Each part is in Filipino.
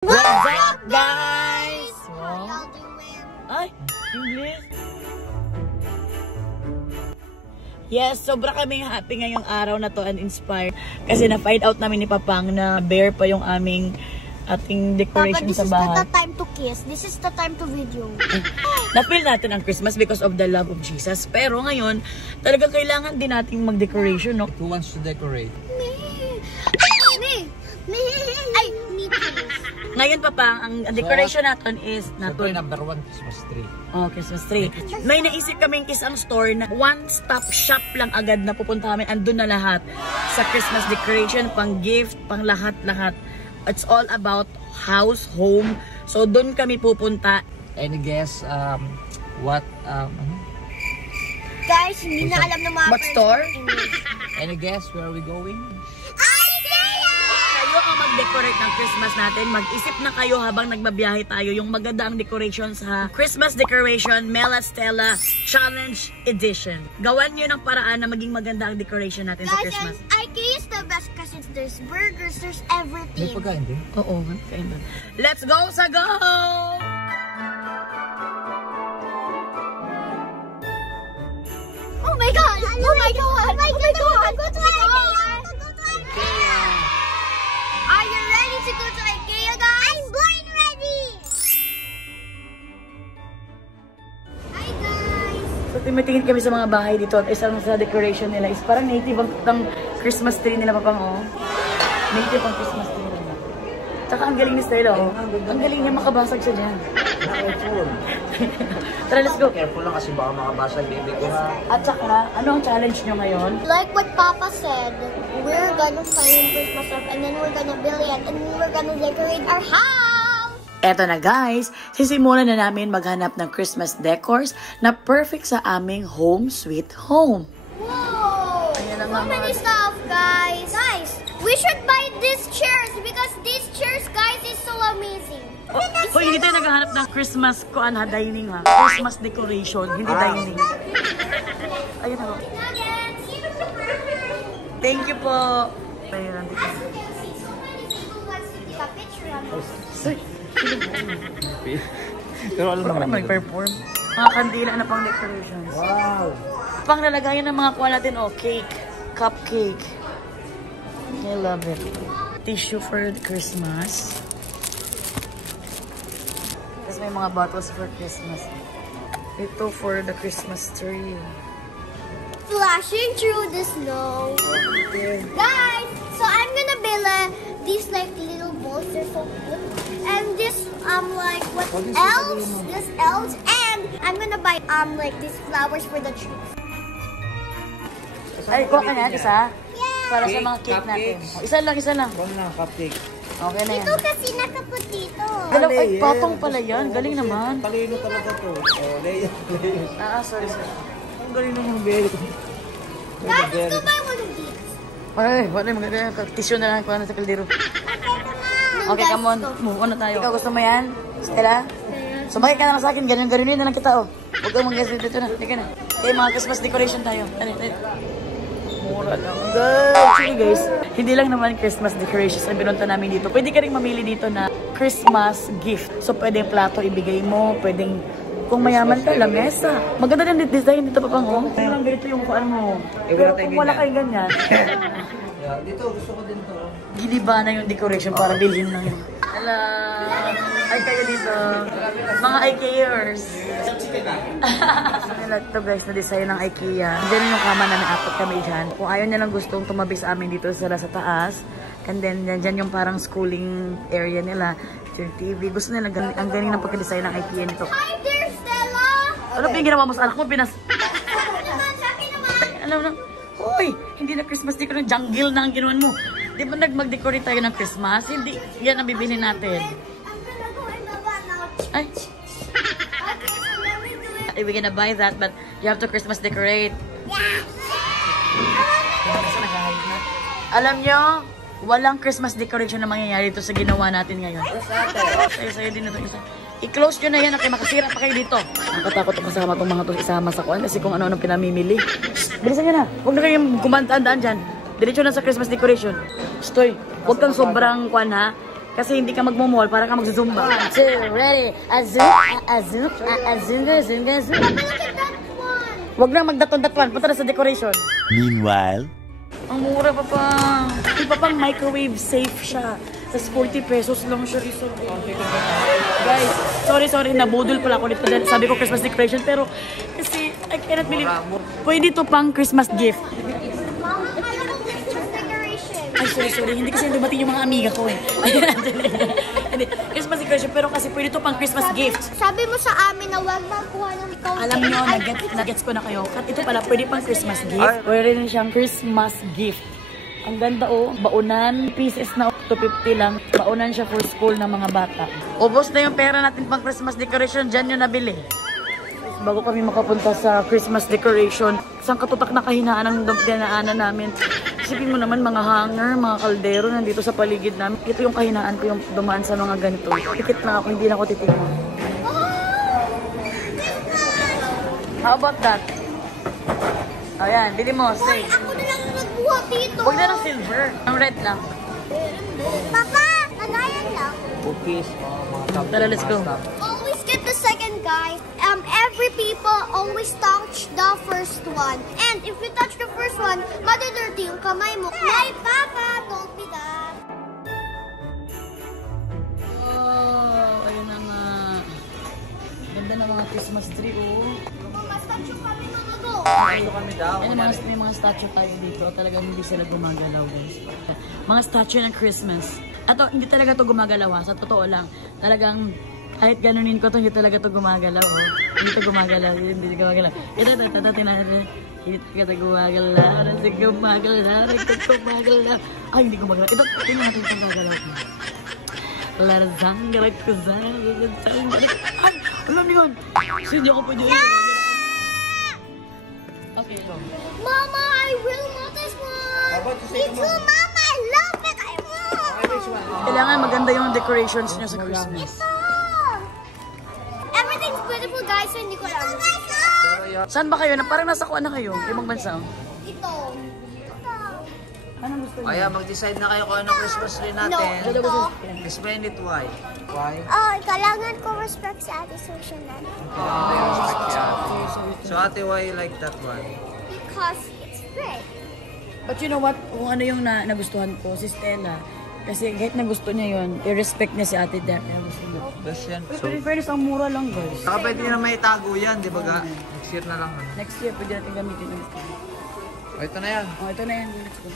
What's up, guys? How y'all doing? Ay, English. Yes, sobra kaming happy ngayong araw na to and inspired. Kasi na-find out namin ni Papang na bear pa yung aming ating decoration sa bahay. This is not the time to kiss. This is the time to video. Na-feel natin ang Christmas because of the love of Jesus. Pero ngayon, talaga kailangan din nating mag-decoration, no? Who wants to decorate? Me. Ay, me please. Ngayon, Papang, ang decoration natin is Siyempre, number 1, Christmas tree. Oh, Christmas tree. May naisip kaming isang store na one-stop shop lang agad na pupunta kami. Andun na lahat. Sa Christmas decoration, pang gift, pang lahat-lahat. It's all about house, home. So, dun kami pupunta. Any guess what Guys, hindi na alam ng mga What store? any guess where are we going? Kayo ang mag-decorate ng Christmas natin. Mag-isip na kayo habang nagbabiyahe tayo yung maganda ang decoration sa Christmas Decoration Mela Stella Challenge Edition. Gawan nyo ng paraan na maging maganda ang decoration natin sa Guys, Christmas. and IKEA is the best kasi there's burgers, there's May everything. pagkain din? Oo, kind of. Let's go sa go! Oh my god! Oh my god! Oh my god! Go to IKEA! Are you ready to go to IKEA, guys? I'm born ready! Hi, guys! So, tumitingin kami sa mga bahay dito at isang sa decoration nila is parang native ang Christmas tree nila, Papang, oh. Native ang Christmas tree nila. Tsaka ang galing ni Stella, oh. Ang galing niya, makabasag siya dyan. Careful. Tara, let's go. Careful lang kasi baka makabasag baby ko ha. At saka, ano ang challenge nyo ngayon? Like what Papa said, we're gonna find Christmas stuff and then we're gonna build it and then we're gonna decorate our house! Eto na guys, sisimulan na namin maghanap ng Christmas decors na perfect sa aming home sweet home. Whoa! Ayan ang So many stuff, guys! Guys, we should buy these chairs because these chairs, guys, is so amazing. Hoy, hindi tayo naghahanap ng Christmas dining ha. Christmas decoration, hindi dining. Ayun ako. Thank you po. Ayun, nandito. As you can see, so many people wants to take a picture of us. Sir, Pero alam parang naman. mag-perform. Mga kandila na pang decorations. Wow! Pang lalagayan ng mga kuha natin, oh, cake, cupcake. I love it. Tissue for Christmas. Tapos may mga bottles for Christmas. Ito for the Christmas tree. Flashing through the snow. Guys, so I'm gonna build these like little balls. They're so cute. And this like what elves? This elves. And I'm gonna buy like these flowers for the trees. Ay, kuha ka na, isa? Yeah. Para sa mga cake natin. Oh, isa lang, isa lang. Huwag na, cupcake. Okay na yan. Ito kasi nakaputito. Dalaw, ay, patong pala yan. Galing naman. Talino talaga to. Oh, Leia. Sorry. Ang galing naman, baby. Guys, let's go buy one of these. Ay, wala yung maganda. Tissue na lang kuha na sa kaldero. Okay, come on. Move on na tayo. Ikaw, gusto mo yan? Stella? Sumakay ka na lang sa akin. Ganyan na lang kita, oh. Huwag kang mag-guess dito na. Ika na. Okay, mga Christmas decoration tayo. Ano. Mura lang. Actually, guys, hindi lang naman Christmas decorations ang binunta namin dito. Pwede ka rin mamili dito na Christmas gift. So, pwedeng plato ibigay mo. Pwedeng, kung mayaman ka, lamesa. Maganda din design dito, Papang, oh. Hindi lang ganito yung kuan mo. Pero kung wala kayong ganyan. Yeah, dito, gusto ko din to. Giliba na yung decoration para bilhin lang yun. Hello! Ay kayo dito. Mga IKEAers. Ito guys, na-design ng IKEA. Diyan yung kama namin, apat kami dyan. Kung ayaw nilang gustong tumabi sa amin dito sila sa taas. And then, dyan yung parang schooling area nila. Yung TV. Gusto nila, ang galing ng pagka-design ng IKEA nito. Hi there, Stella. Ano pa yung ginawa mo sa anak mo? Pinas... Naman, sa akin naman. Alam mo na, hoy, hindi na Christmas decoration, jungle na ang ginawan mo. Di ba mag-decorate tayo ng Christmas? Hindi, yan ang bibili natin. I'm gonna go in the van now. Ay, Okay, so let me do it. we're gonna buy that, but you have to Christmas decorate. Yeah. Alam nyo, walang Christmas decoration na mangyayari dito sa ginawa natin ngayon. Sa'yo din na ito isa. I-close nyo na yan, okay, makasira pa kayo dito. Nakatakot ako kasama itong mga ito isama sa kuwan kasi kung ano-ano pinamimili. Bilisan nyo na, huwag na kayong kumandaan-daan dyan. Diretso na sa Christmas decoration. Stoy, huwag kang sobrang kuwan ha. Kasi hindi ka magmumol para ka mag-zumba. 1, 2, ready. Azum. Look at that one. Wag lang magdaton-datuan. Punta na sa decoration. Meanwhile, Ang mura pa pa. Di pa pang microwave safe siya. Tapos 40 pesos lang siya. Guys, sorry. Nabudol pala ako dito. Sabi ko Christmas decoration. Pero kasi I cannot believe. Pwede to pang Christmas gift. Mama, alam mo Christmas decoration. Ay, sorry. Hindi kasi dumating yung mga amiga ko eh. Hindi, Christmas decoration. Pero kasi pwede to pang Christmas gift. Sabi mo sa amin na wag magkuha ng ikaw. Alam nyo, nag-gets ko na kayo. At ito pala, pwede pang Christmas gift. Pwede rin siyang Christmas gift. Ang ganda oh, baunan, pieces na 250 lang. Baunan siya for school ng mga bata. Ubos na yung pera natin pang Christmas decoration, dyan yung nabili. Bago kami makapunta sa Christmas decoration, isang katutak na kahinaan ang dinaanan namin. Isipin mo naman mga hanger, mga kaldero nandito sa paligid namin. Ito yung kahinaan ko yung dumaan sa mga ganito. Tikit na ako, hindi na ako titignan. How about that? Ayan, bili mo, Hoy, say. ako na lang nagbuhat dito. Huwag na ng silver. Ang red lang. Papa, nanayan lang. Cookies, mga top. Tara, let's go. Always get the second guy. Every people always touch the first one. And if you touch the first one, madidirty yung kamay mo. My papa told me that. Oh, ayun na nga. Ganda ng mga Christmas tree, oh. Mama, statue kami mga go. Ito kami daw. Ayun, may mga statue tayo dito. Talagang hindi sila gumagalaw, guys. Mga statue ng Christmas. Ato, hindi talaga to gumagalaw, ha. Sa totoo lang. Talagang, kahit ganunin ko to, hindi talaga to gumagalaw, oh. Hindi to gumagalaw, hindi gumagalaw. Ito, tinanay. Hindi ka gumagalaw, hindi gumagalaw. Ay, hindi gumagalaw. Ito, tingnan natin itong gagalaw ko. Larazang, galag ko zang, ay, alam niyo yun. Hindi ako pwede yun. Okay, go. Mama, I will want this one. How about you Me say too, Mama. I love it. I want. Kailangan maganda yung decorations niyo sa Christmas. Everything's beautiful, guys. So hindi ko alam. Saan ba kayo? Parang nasa kuha na kayo. Ibang bansa. Ito. Anong gusto niyo? Kaya mag-decide na kayo kung anong Christmas tree natin. No, ito. Explain it why. Why? Oh, kailangan ko respect sa ate social natin. So ate, why you like that one? Because it's red. But you know what? Kung ano yung nagustuhan ko, si Stella. Kasi kahit na gusto niya yun, i-respect niya si ate Deb. Kaya gusto niya. Best yan. Pero in fairness, ang mura lang, guys. Saka pwede na may tago yan, di ba ga? Next year na lang. Next year, pwede natin gamitin yung Stella. O, ito na yan. Oh, ito na yan. Let's go.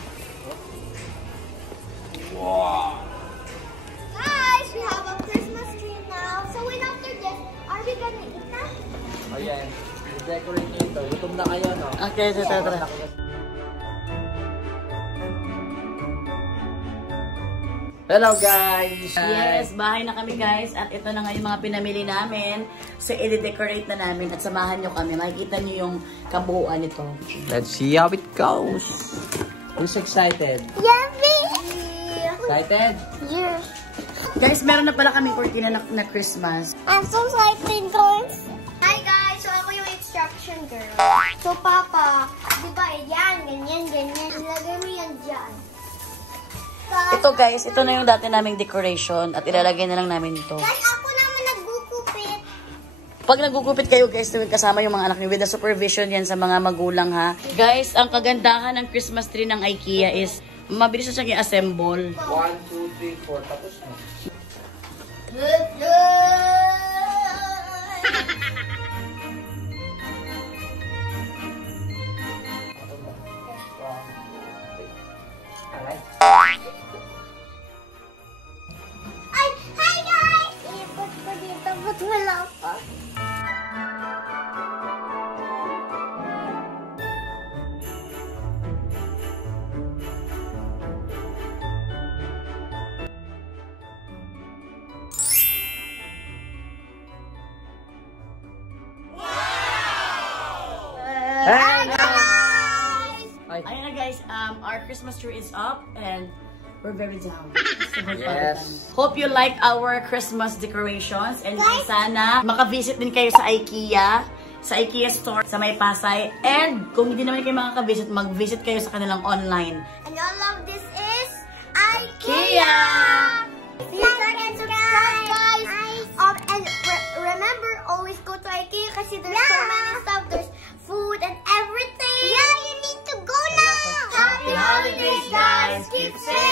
Guys, we have a Christmas tree now. So wait, after this, are we gonna eat that? O yan. I-decorate nyo ito. Gutom na kayo, no? Okay, tara. Hello, guys! Yes, bahay na kami, guys. At ito na nga yung mga pinamili namin. So, i-decorate na namin. At samahan nyo kami. Makikita nyo yung kabuuan nito. Let's see how it goes. Who's excited? Yummy! Excited? Yeah. Guys, meron na pala kami cortina na Christmas. I'm so excited, guys. Hi, guys. So, ako yung instruction girl. So, Papa, di ba, yan, ganyan. Ilagay mo yan dyan. Ito, guys, ito na yung dati naming decoration. At ilalagay na lang namin ito. Guys, ako naman nagugupit. Pag nagugupit kayo, guys, kasama yung mga anak niyo with the supervision yan sa mga magulang, ha. Guys, ang kagandahan ng Christmas tree ng IKEA is mabilis na siyang i-assemble. 1, 2, 3, 4. Tapos na. Ay, hi, guys! Ipot ko dito, ba't wala pa? Hey, Ayun na, guys, our Christmas tree is up and we're very down. Yes. Hope you like our Christmas decorations and sana makavisit din kayo sa IKEA store sa May Pasay. And kung hindi naman kayo makakavisit, mag-visit kayo sa kanilang online. And all of this is IKEA! IKEA! keep safe.